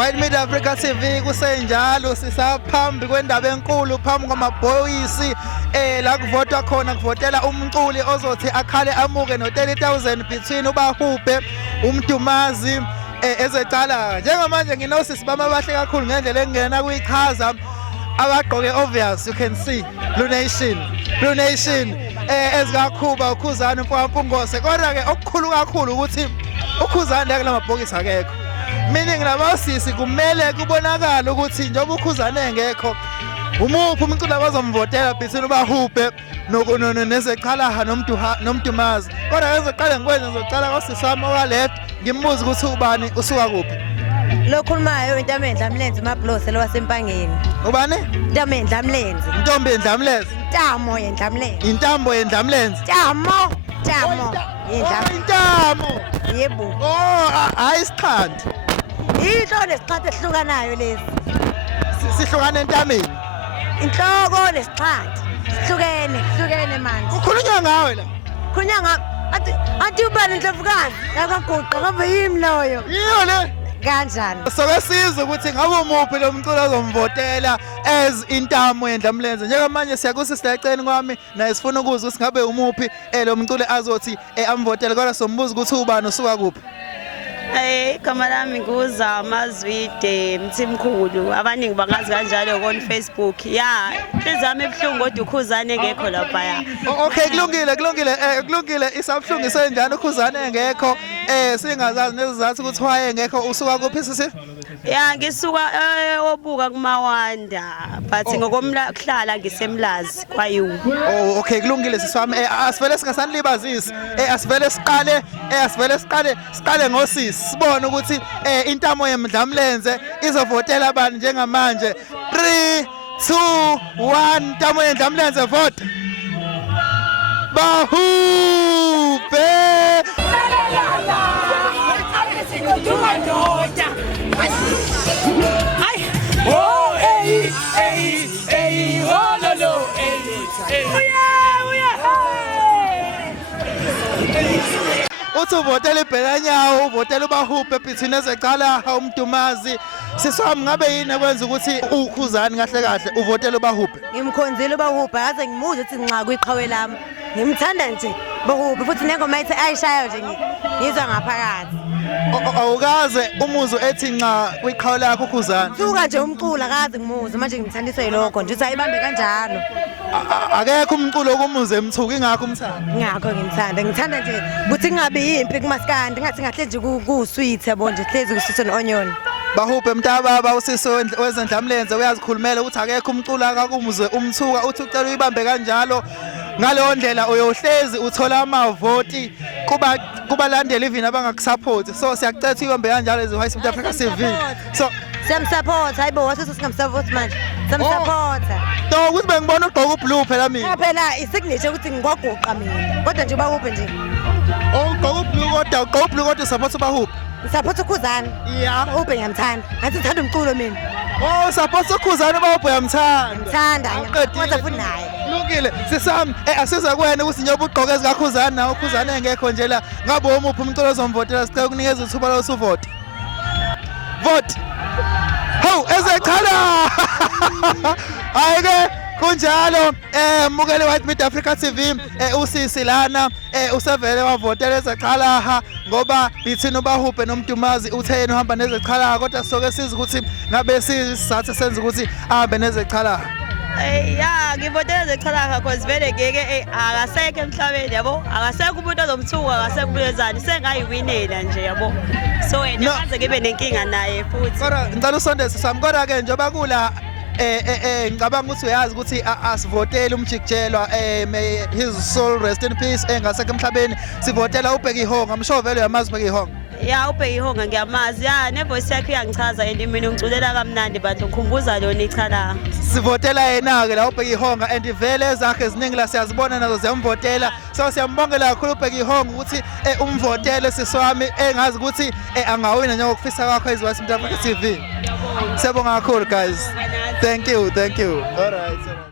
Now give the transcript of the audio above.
White Media Africa TV kusenjalo sisaphambi kwendaba enkulu phambi kwamabhoyisi la kuvotwa khona kuvotela umculi ozothi akhale amuke no 30,000 between uBahubhe uMdumazi ezecala njengamanje nginosisi bama bahle kakhulu ngendlela engena kuyichaza abagqoke obvious you can see Blue Nation ezikakhuba uKhuzani mfowamfungose kodwa ke okukhulu kakhulu ukuthi uKhuzani la kula mabhokisi akekho meaning labasisi kumele kubonakala ukuthi njengoba uKhuzani engekho umuphi umculi abazomvotela between uBahubhe nezecala noMdumazi kodwa ngizoqala ngikwenze ngizocala kwasisi wami owa left ngimbuza ukuthi ubani usuka kuphi lokhulumayo into amendla mlenze mablose lwasempangeni ubani into amendla mlenze intombi endlamleze intamo yendlamlenze intambo endlamlenze intamo intamo yebo hayi isikhandi yilo lesixhathe esihlukanayo lesi sihlukana entameni inhloko lesixhathe sihlukene manje ukhulunywa ngawe la khulunywa athi ubani ndlovukazi yakaguqa ngabe yimi loyo yiyo le kanjani soke sizwe ukuthi ngabe umuphi lo mculo ozomvotela as intamo yendlamlenze njengamanje siyakusisiceni kwami naye sifuna ukuzwa ukuthi ngabe umuphi lo mculo azothi amvotela kodwa sombuza ukuthi ubani usuka kuphi igama lami uMlazi Mthimkhulu abaningi bangazi kanjalo on Facebook ya izami ebuhlungu kodwa uKhuzani engekho lapha ya okay kulungile isabhlungu isenjani uKhuzani engekho singazazi nezizathu ukuthi waye engekho usuka kuphi sisi ya ngisuka obuka kuMawanda but ngokomhlala ngiseMlazi kwayu okay kulungile siswami asivele singasanilibazisi asivele siqale ngosisi sibone ukuthi intamo yendlamlenze izovotela abantu njengamanje 3 2 1 intamo yendlamlenze vote Bahubhe uthi uvotela ibhelanyawo uvotela uBahubhe between ezecala uMdumazi siswami ngabe yini ekwenza ukuthi uKhuzani kahle uvotela uBahubhe ngimkhonzile uBahubhe yaze ngimuze ukuthi nxa kwiqhawe lami ngimthanda nje Bahubhe futhi nengoma ithi ayishayo nje ngizwa ngaphakathi awukaze umuzo ethi nxa kwiqhawe lakho uKhuzani suka nje umculo akaze ngimuze manje ngimthandiswe yilokho nje uthi ayibambe kanjalo akekho umculo okumuze emthuki ingakho umthanda ngithanda nje ukuthi ngabe yimpi kumaskandi ngathi ngahle nje kusweet yabo nje hlezi kusisi no-onion Bahubhe mntababa usisi wezendlamlenze uyazikhulumela ukuthi akekho umculo akakumuze umthuka uthi ucela uyibambe kanjalo ngaleyo ndlela uyohlezi uthola amavoti kubalandeli even abangakusupport so siyakucela ukuthi uyibambe kanjalo ezi White Media Africa TV so siyamsupport hayibo wasisi singamsupport manje samsupporta to ukuthi bengibona ugqoka ublue phela mina phela isignature ukuthi ngikwaguqa mina kodwa nje uBahubhe nje ugqoka ublue kodwa support uBahubhe support uKhuzani yeah uBahubhe ngiyamthanda ngathi ngithanda umculo mina support uKhuzani uBahubhe ngiyamthanda kodwa futhi naye lungile sisami asiza kuwena ukuthi njengoba ugqoke ezikaKhuzani nawe uKhuzani engekho nje la ngabe umuphi umculo ozomvotela sicela ukunikeza ithuba lokuvote vote ho ezechala ayike kunjalo mukele White Media Africa TV usisi lana usevele wavotela ezechala ngoba between uBahubhe noMdumazi utheni uhamba nezechala kodwa soke siza ukuthi ngabe sizathu senza ukuthi ahambe nezechala ya ngivotela ezecala because vele ngeke akasekho emhlabeni yabo akasekho umuntu ozomthuka akasekho ubuyezani sengayiwinela nje yabo so wena kaze ngibe nenkinga naye futhi kodwa ngicela usondeze sami kodwa ke njoba kula ngicabanga ukuthi uyazi ukuthi asivotela umjikijelwa may his soul rest in peace engasekho emhlabeni sivotela uBhekihonga msho vele uyamazi uBhekihonga ya uBhekihonga ngiyamazi ya nevoice yakhe iyangichaza and mina ungiculela kamnandi bantu ngikhumbuza lona ichala sivotela yena ke la uBhekihonga and vele ezakhe eziningi la siyazibona nazo ziyamvotela so siyambongela kakhulu uBhekihonga ukuthi umvotele siswami engazi ukuthi angawina njengoba kufisa kwakho izwi White Media Africa TV siyabonga kakhulu guys thank you all right